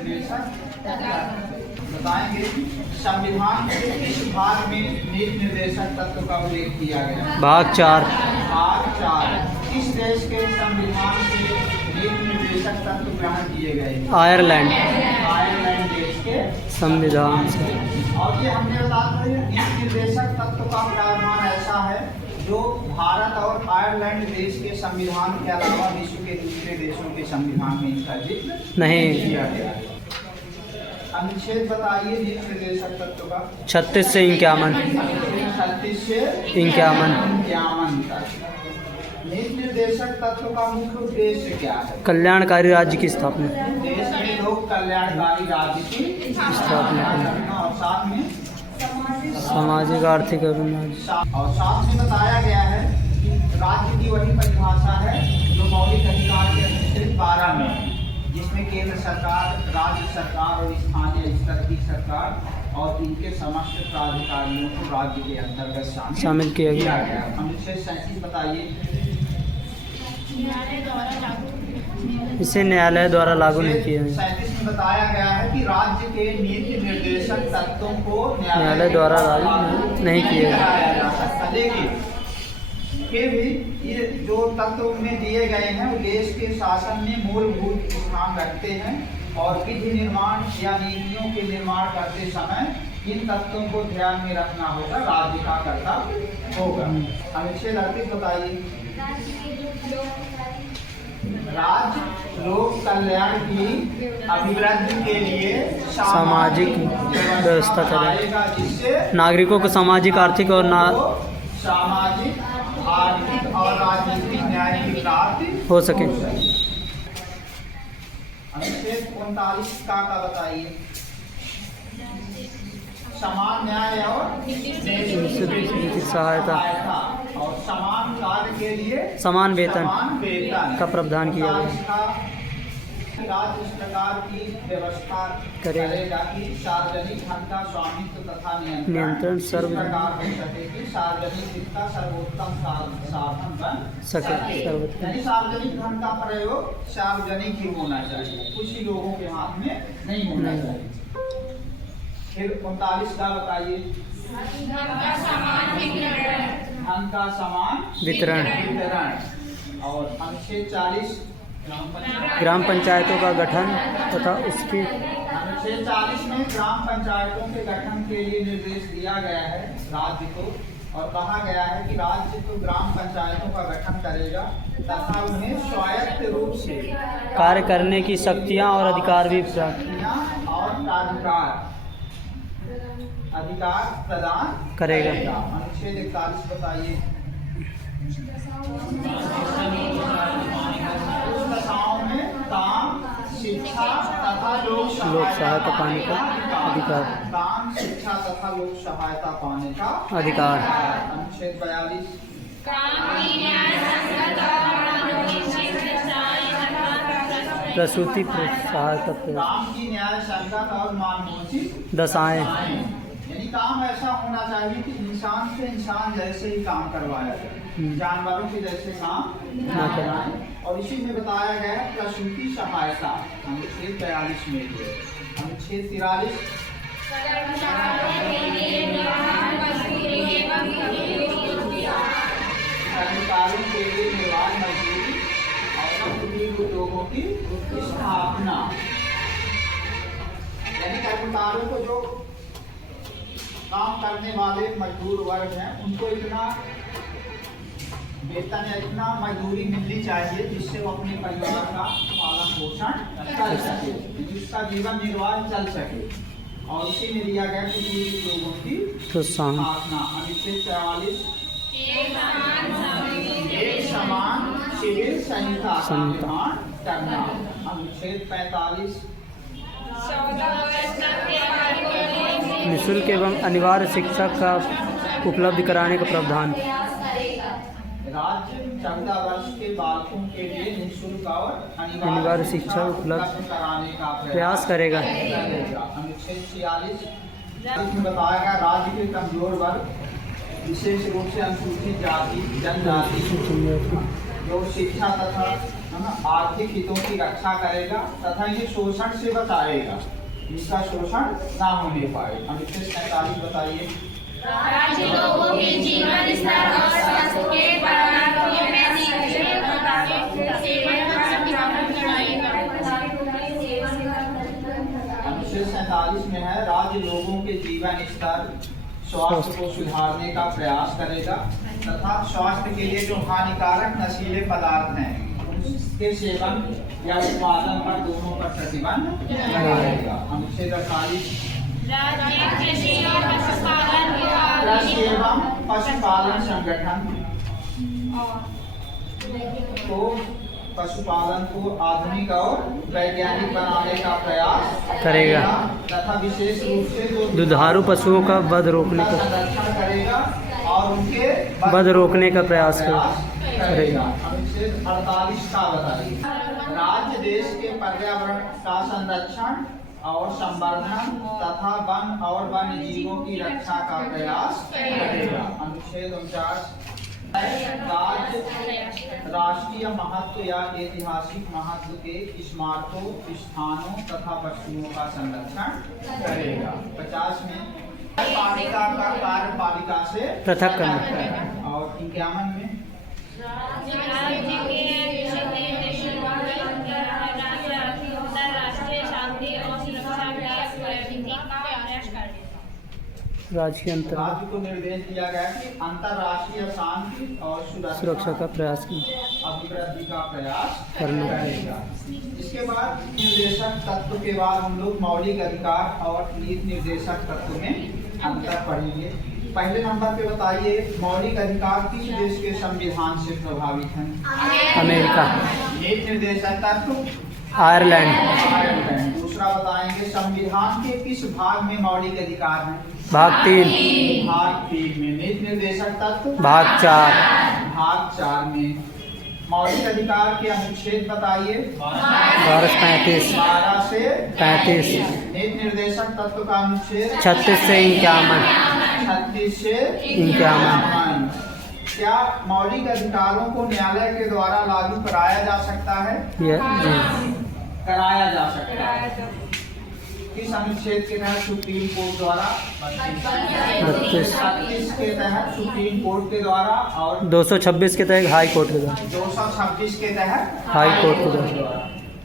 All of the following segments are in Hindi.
निर्देशक बताएंगे संविधान के किस भाग में नीति निर्देशक तत्व का उल्लेख किया गया। भाग 4। भाग 4 किस देश के संविधान से नीति निर्देशक तत्व ग्रहण किए गए। आयरलैंड। आयरलैंड देश के संविधान से। और ये हमने बता दिया नीति निर्देशक तत्व का प्रावधान ऐसा है जो भारत और आयरलैंड देश के संविधान के अलावा विश्व के दूसरे देशों के संविधान में इसका जिक्र नहीं किया गया है। अनुच्छेद बताइए नीति निर्देशक तत्व का। 36 से 51। 36 से 51 तक। नीति निर्देशक तत्व का मुख्य उद्देश्य क्या है। कल्याणकारी राज्य की स्थापना। देश में लोक कल्याणकारी राज्य की स्थापना करना और साथ में सामाजिक आर्थिक एवं और साथ में बताया गया है कि राज्य की वही परिभाषा है जो मौलिक अधिकार के अनुच्छेद 12 में है, जिसमें केंद्र सरकार, राज्य सरकार और स्थानीय स्तर की सरकार और इनके समस्त प्राधिकारियों को राज्य के अंतर्गत शामिल किया गया। अनुच्छेद 37 बताइए। इसे न्यायालय द्वारा लागू नहीं किया गया। 37 में बताया गया है कि राज्य के नीति निर्देशक तत्वों को न्यायालय द्वारा लागू नहीं किया कराया जा सकता। लेकिन फिर भी ये जो तत्व में दिए गए हैं वो देश के शासन में मूलभूत स्थान रखते हैं और विधि निर्माण या नीतियों के निर्माण करते समय इन तत्वों को ध्यान में रखना होगा, राज्य का कर्तव्य होगा। अनुच्छेद 38 बताइए। राज्य लोक कल्याण की अभिवृद्धि के लिए सामाजिक व्यवस्था करेगा जिससे नागरिकों को सामाजिक, आर्थिक और सामाजिक, आर्थिक और राजनीतिक न्याय की प्राप्ति हो सके। अनुच्छेद 39 का बताइए। समान न्याय और नैतिक सहायता और समान कार्य के लिए समान वेतन का प्रावधान किया गया। राज्य इस प्रकार की व्यवस्था करेगा कि सार्वजनिक धन का स्वामित्व तथा नियंत्रण सर्व प्रकार हो सके कि सार्वजनिक हित का सर्वोत्तम साधन बन सके। यानी सार्वजनिक धन का प्रयोग सार्वजनिक ही होना चाहिए, कुछ ही लोगों के हाथ में नहीं होना चाहिए। फिर 39 का बताइए। धन का समान वितरण। और अनुच्छेद 40 ग्राम पंचायतों का गठन तथा उसकी अनुच्छेद 40 में ग्राम पंचायतों के गठन के लिए निर्देश दिया गया है राज्य को और कहा गया है कि राज्य तो ग्राम पंचायतों का गठन करेगा तथा उन्हें स्वायत्त रूप से कार्य करने की शक्तियां और अधिकार भी अधिकार प्रदान करेगा। अनुच्छेद 41 बताइए। दशाओं में काम, शिक्षा तथा लोक सहायता पाने का अधिकार। काम, शिक्षा तथा लोक सहायता पाने का अधिकार। अनुच्छेद 42 प्रसूति सहायता काम की न्याय संगत और मानवोचित दशाएं। यानी काम ऐसा होना चाहिए कि इंसान से इंसान जैसे ही काम करवाया जाए, जानवरों के जैसे काम ना कराएं। और इसी में बताया गया है प्रसूति सहायता अनुच्छेद 43 में। अनुच्छेद 43 कर्मचारियों के लिए निर्वाह मजदूरी और कुटीर उद्योगों की स्थापना। यानी कर्मचारियों को जो काम करने वाले मजदूर वर्ग हैं उनको इतना वेतन या इतना मजदूरी मिलनी चाहिए जिससे वो अपने परिवार का पालन पोषण कर सके, जिसका जीवन निर्वाह चल सके। और इसी में दिया गया कुटीर उद्योगों की स्थापना। अनुच्छेद 44 एक समान सिविल संहिता का निर्माण करना। अनुच्छेद 45 निःशुल्क एवं अनिवार्य शिक्षा का उपलब्ध कराने का प्रावधान। राज्य 14 वर्ष के बालकों के लिए निःशुल्क और अनिवार्य शिक्षा उपलब्ध कराने का प्रयास करेगा। अनुच्छेद 46 में बताया गया राज्य के कमजोर वर्ग विशेष रूप से अनुसूचित जाति, जनजाति जो शिक्षा तथा आर्थिक हितों की रक्षा करेगा तथा इन्हें शोषण से बचाएगा, इनका शोषण ना होने पाए। अनुच्छेद 47 बताइए। राज्य लोगों के जीवन स्तर और स्वास्थ्य के parameters में निश्चित अनुच्छेद 47 में है, राज्य लोगों के जीवन स्तर स्वास्थ्य को सुधारने का प्रयास करेगा तथा स्वास्थ्य के लिए जो हानिकारक नशीले पदार्थ हैं उसके सेवन या उत्पादन पर दोनों पर प्रतिबंध लगाएगा। अनुच्छेद 48 कृषि एवं पशुपालन संगठन को पशुपालन को आधुनिक और वैज्ञानिक बनाने का प्रयास करेगा तथा विशेष रूप से जो दुधारू पशुओं का वध रोकने का संरक्षण करेगा और उनके वध रोकने का प्रयास करेगा। अनुच्छेद 48 का बताइए। राज्य देश के पर्यावरण का संरक्षण और संवर्धन तथा वन और वन्य जीवों की रक्षा का प्रयास करेगा। अनुच्छेद 49 राज्य राष्ट्रीय महत्व या ऐतिहासिक महत्व के स्मारकों, स्थानों तथा वस्तुओं का संरक्षण करेगा। 50 में पालिका का कार्यपालिका से पृथक करना और 51 में राज्य के अंतर राज्य को निर्देश दिया गया कि अंतर्राष्ट्रीय शांति और सुरक्षा का प्रयास अभिवृद्धि का प्रयास करना करेगा। इसके बाद निर्देशक तत्व के बाद हम लोग मौलिक अधिकार और नीति निर्देशक तत्व में अंतर पढ़ेंगे। पहले नंबर पे बताइए, मौलिक अधिकार किस देश के संविधान से प्रभावित हैं? अमेरिका। नीति निर्देशक तत्व आयरलैंड। दूसरा बताएंगे, संविधान के किस भाग में मौलिक अधिकार हैं? भाग 3। भाग 3 में। नीति निर्देशक तत्व भाग 4। भाग 4 में। मौलिक अधिकार के अनुच्छेद बताइए। 12 से 35। 12 से 35। नीति निर्देशक तत्व का अनुच्छेद 36 से 51। 36 से 51। क्या मौलिक अधिकारों को न्यायालय के द्वारा लागू कराया जा सकता है? कराया जा सकता है। किस अनुच्छेद के तहत? सुप्रीम कोर्ट द्वारा 36 के तहत सुप्रीम कोर्ट के द्वारा और 226 के तहत हाई कोर्ट के द्वारा 226 के तहत हाई कोर्ट के द्वारा।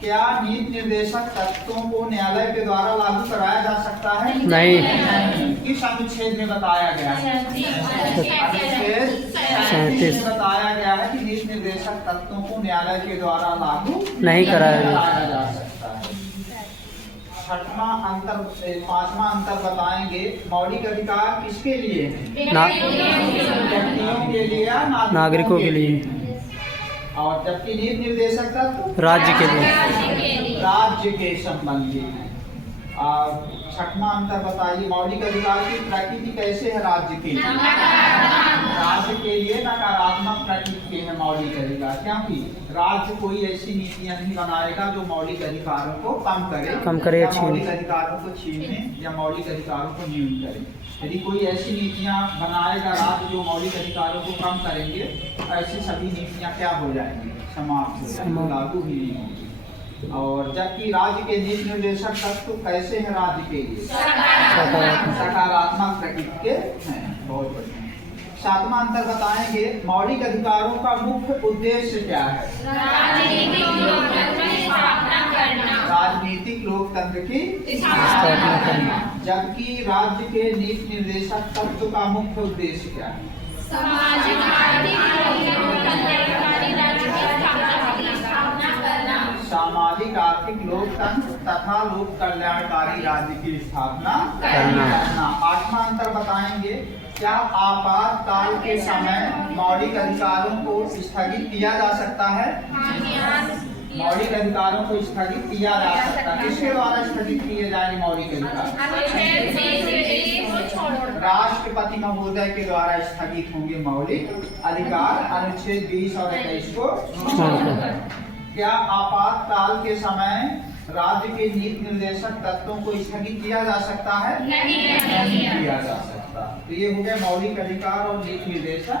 क्या नीति निर्देशक तत्वों को न्यायालय के द्वारा लागू कराया जा सकता है? नहीं। किस अनुच्छेद में बताया गया है? अनुच्छेद 37 में बताया गया है कि नीति निर्देशक तत्वों को न्यायालय के द्वारा लागू नहीं कराया जा सकता है। पांचवा अंतर बताएंगे, मौलिक अधिकार किसके लिए है? व्यक्तियों के लिए या नागरिकों के लिए। और जबकि नीति निर्देशक तत्व राज्य के लिए, राज्य के संबंधी है। छठवां अंतर बताइए, मौलिक अधिकार की प्रकृति कैसे है? राज्य के लिए, राज्य के लिए नकारात्मक प्रकृति के है मौलिक अधिकार, क्योंकि राज्य कोई ऐसी नीतियां नहीं बनाएगा जो मौलिक अधिकारों को कम करे या मौलिक अधिकारों को छीनने या मौलिक अधिकारों को न्यून करे। यदि कोई ऐसी नीतियां बनाएगा राज्य जो मौलिक अधिकारों को कम करेंगे, ऐसी सभी नीतियां क्या हो जाएंगी? समाप्त हो जाएंगी, लागू ही नहीं होंगी। और जबकि राज्य के नीति निर्देशक तत्व कैसे हैं? राज्य के लिए सकारात्मक प्रकृति के हैं। बहुत बढ़िया। सातवां अंतर बताएंगे, मौलिक अधिकारों का मुख्य उद्देश्य क्या है? राजनीतिक लोकतंत्र की स्थापना करना। जबकि राज्य के नीति निर्देशक तत्व का मुख्य उद्देश्य क्या है? सामाजिक आर्थिक लोकतंत्र तथा लोक कल्याणकारी राज्य की स्थापना करना। आठवां अंतर बताएंगे, क्या आपातकाल के समय मौलिक अधिकारों को स्थगित किया जा सकता है? मौलिक अधिकारों को स्थगित किया जा सकता है। किसके द्वारा स्थगित किए जाएंगे मौलिक अधिकार? राष्ट्रपति महोदय के द्वारा स्थगित होंगे मौलिक अधिकार। अनुच्छेद 20 और 21 को क्या आपातकाल के समय राज्य के नीति निर्देशक तत्वों को स्थगित किया जा सकता है? नहीं किया जा सकता। समानता। तो ये हो गया मौलिक अधिकार और नीति निर्देशक।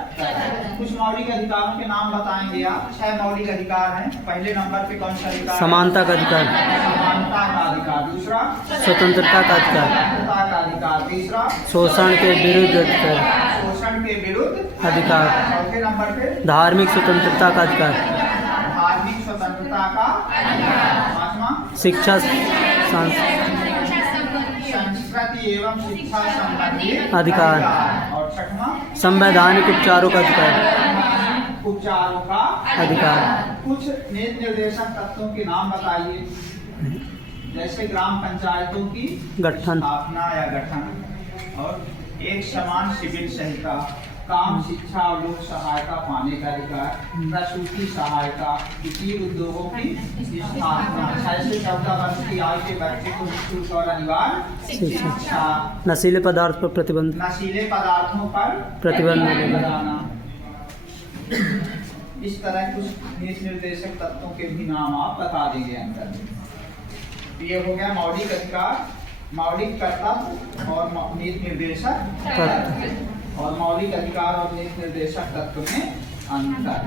कुछ मौलिक अधिकारों के नाम बताएंगे आप। 6 मौलिक अधिकार हैं। पहले नंबर पे कौन सा अधिकार? समानता का अधिकार, समानता का अधिकार। दूसरा स्वतंत्रता का अधिकार, स्वतंत्रता का अधिकार। तीसरा शोषण के विरुद्ध अधिकार, शोषण के विरुद्ध अधिकार। चौथे नंबर पे धार्मिक स्वतंत्रता का अधिकार, धार्मिक स्वतंत्रता का अधिकार। पांचवा शिक्षा संस्कृति एवं शिक्षा संबंधी अधिकार। और छठवां संवैधानिक उपचारों का अधिकार, उपचारों का अधिकार। कुछ नीति निर्देशक तत्वों के नाम बताइए। जैसे ग्राम पंचायतों की गठन, स्थापना या गठन, और एक समान सिविल संहिता, काम, शिक्षा और लोक सहायता पाने का अधिकार, प्रसूति सहायता, कुटीर उद्योगों की स्थापना, 6 से 14 वर्ष की आयु के बच्चे को निःशुल्क और अनिवार्य शिक्षा, नशीले पदार्थ पर प्रतिबंध, नशीले पदार्थों पर प्रतिबंध लगाना। इस तरह कुछ नीति निर्देशक तत्वों के भी नाम आप बता देंगे अंदर। ये हो गया मौलिक अधिकार, मौलिक कर्तव्य और नीति निर्देशक और मौलिक अधिकार और नीति निर्देशक तत्व में अंतर।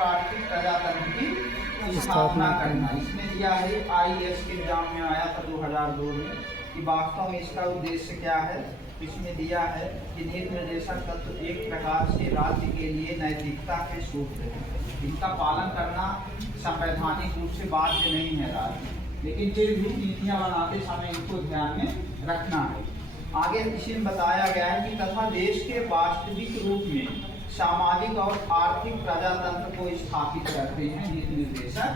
आर्थिक प्रजातंत्र की स्थापना करना। इसमें दिया है IAS के एग्जाम में आया था 2002 में कि वास्तव में इसका उद्देश्य क्या है। इसमें दिया है कि नीति निर्देशक तत्व एक प्रकार से राज्य के लिए नैतिकता के सूत्र हैं। इनका पालन करना संवैधानिक रूप से बाध्य नहीं है राज्य, लेकिन फिर भी नीतियाँ बनाते समय इनको ध्यान में रखना है। आगे इसमें बताया गया है कि तथा देश के वास्तविक रूप में सामाजिक और आर्थिक प्रजातंत्र को स्थापित करते हैं नीति निर्देशक।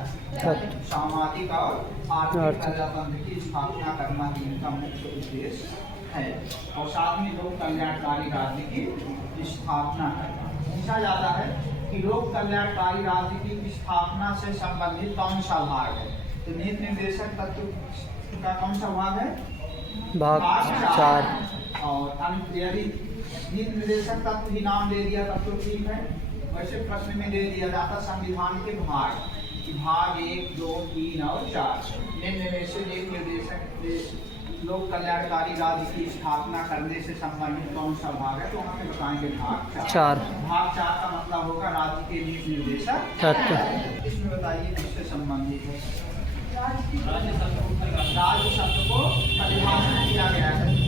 सामाजिक और आर्थिक प्रजातंत्र की स्थापना करना ही इनका मुख्य उद्देश्य है, और साथ में लोक कल्याणकारी राज्य की स्थापना करना। पूछा जाता है कि लोक कल्याणकारी राज्य की स्थापना से संबंधित कौन सा भाग है। तो नीति निर्देशक तत्व का कौन सा भाग है? भाग 4। और यदि नीति निर्देशक तत्व ही नाम दे दिया तब तो ठीक है। वैसे प्रश्न में दे दिया जाता संविधान के भाग, भाग 1, 2, 3 और 4। निम्न में से नीति निर्देशक लोक कल्याणकारी राज्य की स्थापना करने से संबंधित कौन सा भाग है? तो वहाँ पे बताएंगे भाग 4। भाग 4 का मतलब होगा राज्य के नीति निर्देशक। इसमें बताइए किससे संबंधित है? राज्य शब्द को परिभाषित किया गया है।